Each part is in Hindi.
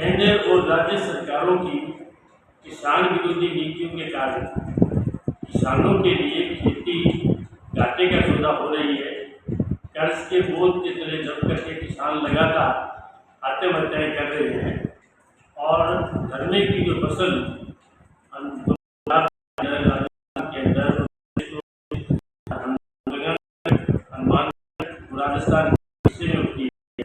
केंद्र और राज्य सरकारों की किसान विरोधी नीतियों के कारण किसानों के लिए खेती घाटे का सौदा हो रही है। कर्ज के बोझ के तले दब करके किसान लगातार आत्महत्याएं कर रहे हैं और गन्ने की जो फसल के अंदर राजस्थान हिस्से में होती है,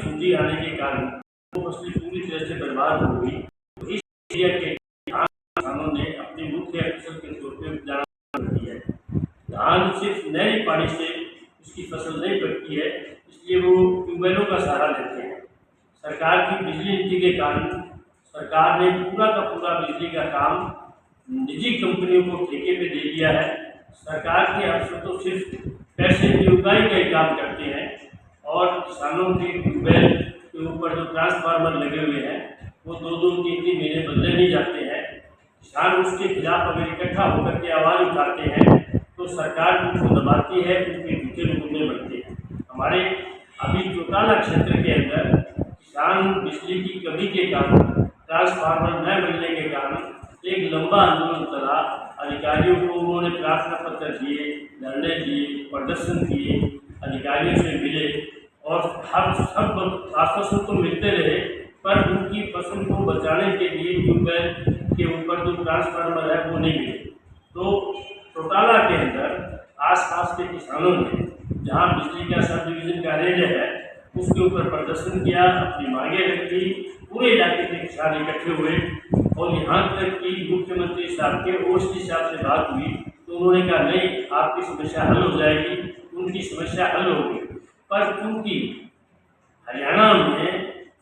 सूजी आने के कारण वो फसलें पूरी तरह से बर्बाद हो गई। इस एरिया के किसानों ने अपनी मुख्य फसल के तौर पर जाना कर दिया है। धान सिर्फ नहरी पानी से उसकी फसल नहीं पकती है, इसलिए वो ट्यूबवेलों का सहारा लेते हैं। सरकार की बिजली नीति के कारण सरकार ने पूरा का पूरा बिजली का काम निजी कंपनियों को ठेके पे दे दिया है। सरकार के अफसर तो सिर्फ पैसे की उगाही का ही काम करते हैं और किसानों के ट्यूबवेल के ऊपर जो ट्रांसफार्मर लगे हुए हैं वो 2-2, 3-3 महीने बदले नहीं जाते हैं। किसान उसके खिलाफ अगर इकट्ठा होकर के आवाज़ उठाते हैं तो सरकार उनको दबाती है, उनके झूठे मुकदमे बनते हैं। हमारे अभी चौटाला क्षेत्र के अंदर किसान बिजली की कमी के कारण, ट्रांसफार्मर न मिलने के कारण एक लंबा आंदोलन चला। अधिकारियों को उन्होंने प्रार्थना पत्र दिए, धरने दिए, प्रदर्शन किए, अधिकारियों से मिले और हर सब आश्वासन तो मिलते रहे, पर उनकी फसल को बचाने के लिए ट्यूबवेल के ऊपर जो ट्रांसफार्मर है वो नहीं मिले। तो चौटाला के अंदर आसपास के किसानों ने जहां बिजली का सब डिवीजन कार्यालय है उसके ऊपर प्रदर्शन किया, अपनी मांगें रखी। पूरे इलाके के किसान इकट्ठे हुए और यहाँ तक कि मुख्यमंत्री साहब के ओएसडी साहब से बात हुई तो उन्होंने कहा नहीं, आपकी समस्या हल हो जाएगी। उनकी समस्या हल हो गई, पर क्योंकि हरियाणा में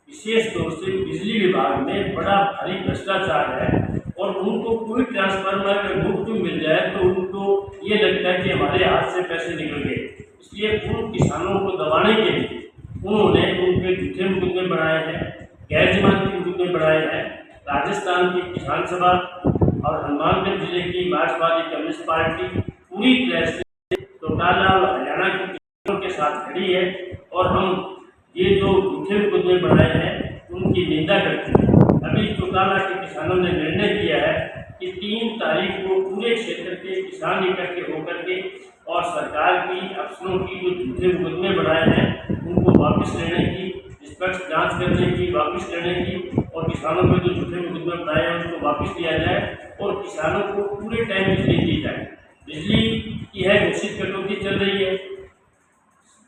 विशेष तौर से बिजली विभाग में बड़ा भारी भ्रष्टाचार है और उनको कोई ट्रांसफार्मर मुफ्त मिल जाए तो उनको ये लगता है कि हमारे हाथ से पैसे निकल गए। इसलिए उन किसानों को दबाने के लिए उन्होंने उनके झूठे मुकदमे बनाए हैं, गैर जमानती मुकदमे बनाए हैं। राजस्थान की किसान सभा और हनुमानगढ़ जिले की मार्क्सवादी कम्युनिस्ट पार्टी पूरी तरह से चौटाला और हरियाणा के किसानों के साथ खड़ी है और हम ये जो झूठे मुकदमे बनाए हैं उनकी निंदा करते हैं। अभी चौटाला के किसानों ने निर्णय किया है कि 3 तारीख को पूरे क्षेत्र के किसान इकट्ठे होकर के और सरकार की अफसरों की जो झूठे मुकदमे बनाए हैं उनको वापस लेने की, निष्पक्ष जांच करने की, वापस लेने की और किसानों में जो झूठे मुकदमे बनाए हैं उनको वापस लिया जाए और किसानों को पूरे टाइम बिजली दी जाए। बिजली की है घोषित कटौती चल रही है,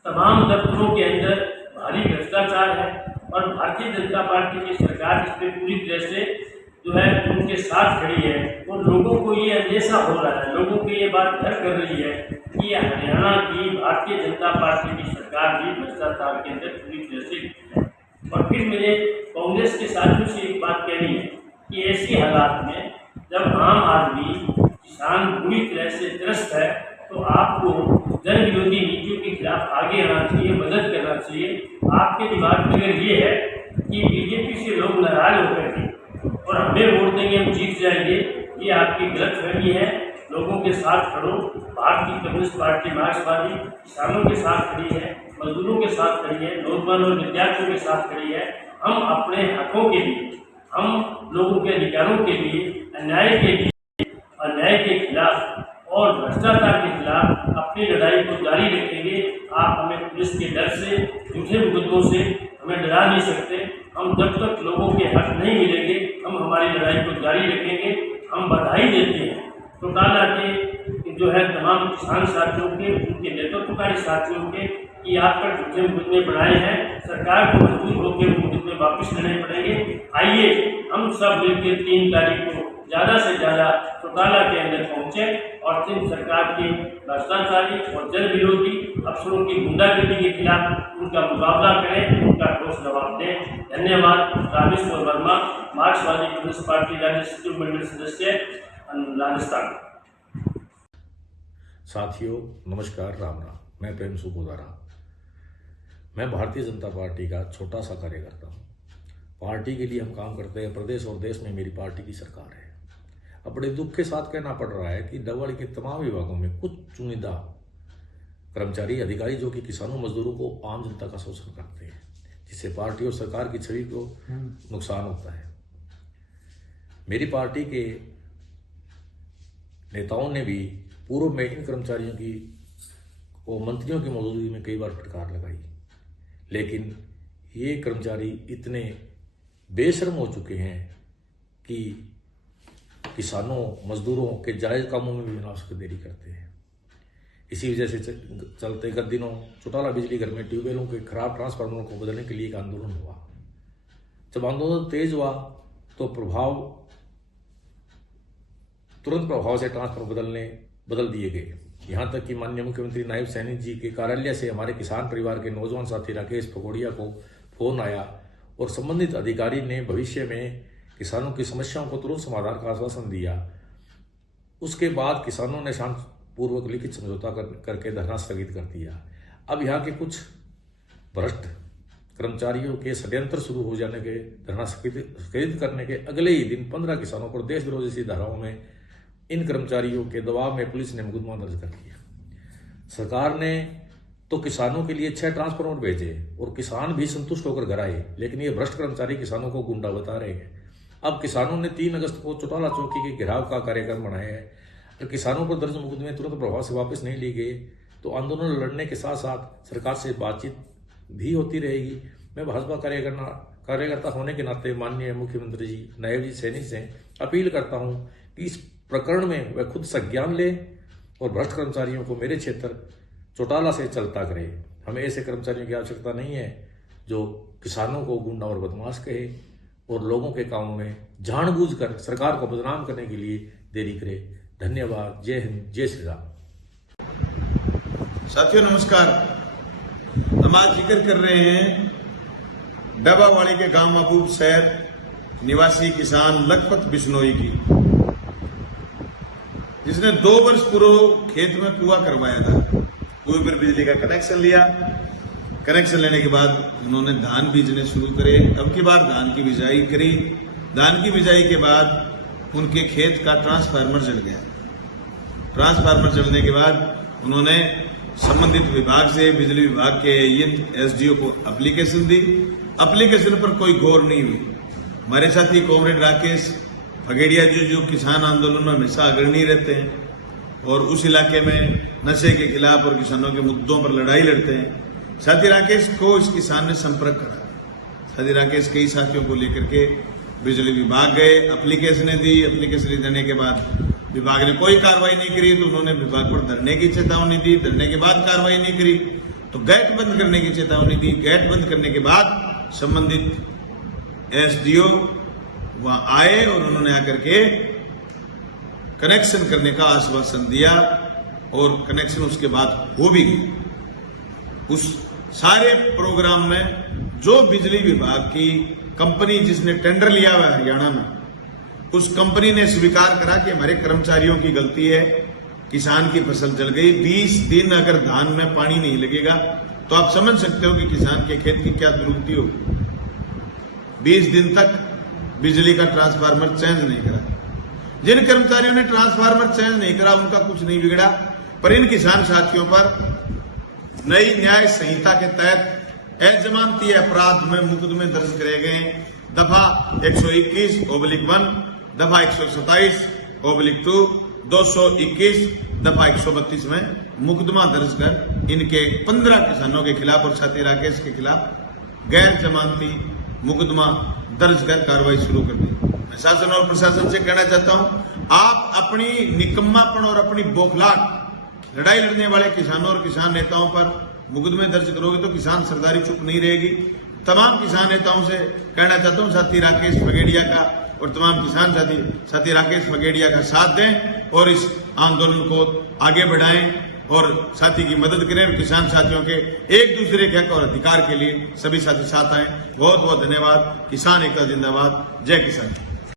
तमाम दफ्तरों के अंदर भारी भ्रष्टाचार है और भारतीय जनता पार्टी की सरकार इस पर पूरी तरह से जो है उनके साथ खड़ी है और लोगों को ये अंदेशा हो रहा है, लोगों को ये बात घर कर रही है कि हरियाणा की भारतीय जनता पार्टी की सरकार भी भ्रष्टाचार के अंदर पूरी तरह से है। और फिर मुझे कांग्रेस के साथियों से एक बात कहनी है कि ऐसी हालात में जब आम आदमी किसान बुरी तरह से त्रस्त है तो आपको जन विरोधी नीतियों के खिलाफ आगे आना चाहिए, मदद करना चाहिए। आपके दिमाग में अगर ये है कि बीजेपी से लोग नाराज होकर के और हमें वोट देंगे हम जीत जाएंगे, ये आपकी गलतफहमी है। लोगों के साथ खड़ो। भारतीय कम्युनिस्ट पार्टी मार्क्सवादी किसानों के साथ खड़ी है, मजदूरों के साथ खड़ी है, नौजवान और विद्यार्थियों के साथ खड़ी है। हम अपने हकों के लिए, हम लोगों के अधिकारों के लिए, अन्याय के लिए, अन्याय के खिलाफ और भ्रष्टाचार के खिलाफ अपनी लड़ाई को जारी रखेंगे। आप हमें पुलिस के डर से, झूठे मुकदमों से हमें डरा नहीं सकते। हम जब तक लोगों के हक नहीं मिलेंगे हम हमारी लड़ाई को जारी रखेंगे। हम बधाई देते हैं चौटाला के जो है तमाम किसान साथियों के, उनके नेतृत्वकारी साथियों के कि आप पर झूठे मुकदमे बनाए हैं, सरकार को मजबूर होकर मुकदमे वापस लेने पड़ेंगे। आइए हम सब मिलकर 3 तारीख को ज़्यादा से ज़्यादा चौटाला के अंदर पहुँचे और सिंध सरकार के भ्रष्टाचारी और जन विरोधी अफसरों की गुंडागर्दी के खिलाफ उनका मुकाबला करें, उनका ठोस जवाब दें। धन्यवाद। रामेश्वर वर्मा, मार्क्सवादी कम्युनिस्ट पार्टी राज्य सचिव मंडल सदस्य, राजस्थान। साथियों नमस्कार, राम राम। मैं प्रेम सुबोधारा। मैं भारतीय जनता पार्टी का छोटा सा कार्यकर्ता हूँ। पार्टी के लिए हम काम करते हैं। प्रदेश और देश में मेरी पार्टी की सरकार है। अब बड़े दुख के साथ कहना पड़ रहा है कि डबवाड़ी के तमाम विभागों में कुछ चुनिंदा कर्मचारी, अधिकारी जो कि किसानों, मजदूरों को, आम जनता का शोषण करते हैं। जिससे पार्टी और सरकार की छवि को नुकसान होता है। मेरी पार्टी के नेताओं ने भी पूर्व में इन कर्मचारियों की और मंत्रियों की मौजूदगी में कई बार फटकार लगाई, लेकिन ये कर्मचारी इतने बेशर्म हो चुके हैं कि किसानों मजदूरों के जायज़ कामों में भी बिना उसकी देरी करते हैं। इसी वजह से चलते गत दिनों चौटाला बिजली घर में ट्यूबवेलों के खराब ट्रांसफार्मरों को बदलने के लिए एक आंदोलन हुआ। जब आंदोलन तेज हुआ तो तुरंत प्रभाव से ट्रांसफार्मर बदल दिए गए। यहाँ तक कि माननीय मुख्यमंत्री नायब सैनी जी के कार्यालय से हमारे किसान परिवार के नौजवान साथी राकेश फगोड़िया को फोन आया और संबंधित अधिकारी ने भविष्य में किसानों की समस्याओं को तुरंत समाधान का आश्वासन दिया। उसके बाद किसानों ने शांतिपूर्वक लिखित समझौता करके धरना स्थगित कर दिया। अब यहाँ के कुछ भ्रष्ट कर्मचारियों के षड्यंत्र शुरू हो जाने के धरना स्थगित करने के अगले ही दिन 15 किसानों पर देश विरोधी सी धाराओं में इन कर्मचारियों के दबाव में पुलिस ने मुकदमा दर्ज कर लिया। सरकार ने तो किसानों के लिए 6 ट्रांसफार्मर भेजे और किसान भी संतुष्ट होकर घर आए, लेकिन ये भ्रष्ट कर्मचारी किसानों को गुंडा बता रहे हैं। अब किसानों ने 3 अगस्त को चौटाला चौकी के घेराव का कार्यक्रम बनाया है। अगर किसानों पर दर्ज मुकदमे तुरंत प्रभाव से वापस नहीं लिए गए तो आंदोलन लड़ने के साथ साथ सरकार से बातचीत भी होती रहेगी। मैं भाजपा कार्यकर्ता होने के नाते माननीय मुख्यमंत्री जी नायब जी सैनी से अपील करता हूं कि इस प्रकरण में वह खुद संज्ञान ले और भ्रष्ट कर्मचारियों को मेरे क्षेत्र चौटाला से चलता करे। हमें ऐसे कर्मचारियों की आवश्यकता नहीं है जो किसानों को गुंडा और बदमाश कहे और लोगों के कामों में जानबूझकर सरकार को बदनाम करने के लिए देरी करे। धन्यवाद। जय हिंद, जय श्री राम। साथियों नमस्कार। हम आज जिक्र कर रहे हैं डबावाड़ी के गांव महबूब शहर निवासी किसान लखपत बिश्नोई की, जिसने 2 वर्ष पूर्व खेत में कुआं करवाया था। कुएं पर बिजली का कनेक्शन लिया। कनेक्शन लेने के बाद उन्होंने धान बीजने शुरू करे। अब की बार धान की बिजाई करी। धान की बिजाई के बाद उनके खेत का ट्रांसफार्मर जल गया। ट्रांसफार्मर जलने के बाद उन्होंने संबंधित विभाग से बिजली विभाग के एसडीओ को एप्लीकेशन दी। एप्लीकेशन पर कोई गौर नहीं हुई। हमारे साथी कॉमरेड राकेश फगेड़िया जी जो किसान आंदोलन में हमेशा अग्रणी रहते हैं और उस इलाके में नशे के खिलाफ और किसानों के मुद्दों पर लड़ाई लड़ते हैं, साथी राकेश को इस किसान ने संपर्क करा। साथी राकेश कई साथियों को लेकर के बिजली विभाग गए, एप्लीकेशनें दी। एप्लीकेशन देने के बाद विभाग ने कोई कार्रवाई नहीं करी तो उन्होंने विभाग पर धरने की चेतावनी दी। धरने के बाद कार्रवाई नहीं करी तो गेट बंद करने की चेतावनी दी। गेट बंद करने के बाद संबंधित एसडीओ वहां आए और उन्होंने आकर के कनेक्शन करने का आश्वासन दिया और कनेक्शन उसके बाद हो भी गई। उस सारे प्रोग्राम में जो बिजली विभाग की कंपनी जिसने टेंडर लिया हुआ है हरियाणा में, उस कंपनी ने स्वीकार करा कि हमारे कर्मचारियों की गलती है, किसान की फसल जल गई। 20 दिन अगर धान में पानी नहीं लगेगा तो आप समझ सकते हो कि किसान के खेत की क्या दुर्गति होगी। 20 दिन तक बिजली का ट्रांसफार्मर चेंज नहीं करा। जिन कर्मचारियों ने ट्रांसफार्मर चेंज नहीं करा उनका कुछ नहीं बिगड़ा, पर इन किसान साथियों पर नई न्याय संहिता के तहत अजमानती अपराध में मुकदमे दर्ज करे गए। दफा 121/1, दफा 127/2, 221, दफा 132 में मुकदमा दर्ज कर इनके 15 किसानों के खिलाफ और साथी राकेश के खिलाफ गैर जमानती मुकदमा दर्ज कर कार्रवाई शुरू कर दी। मैं शासन और प्रशासन से कहना चाहता हूं, आप अपनी निकम्मापन और अपनी बौखलाहट लड़ाई लड़ने वाले किसानों और किसान नेताओं पर मुकदमे दर्ज करोगे तो किसान सरदारी चुप नहीं रहेगी। तमाम किसान नेताओं से कहना चाहता हूं, साथी राकेश फगेड़िया का और तमाम किसान साथी राकेश फगेड़िया का साथ दें और इस आंदोलन को आगे बढ़ाएं और साथी की मदद करें। किसान साथियों के एक दूसरे के हक और अधिकार के लिए सभी साथी साथ आए। बहुत बहुत धन्यवाद। किसान एकता जिंदाबाद। जय किसान।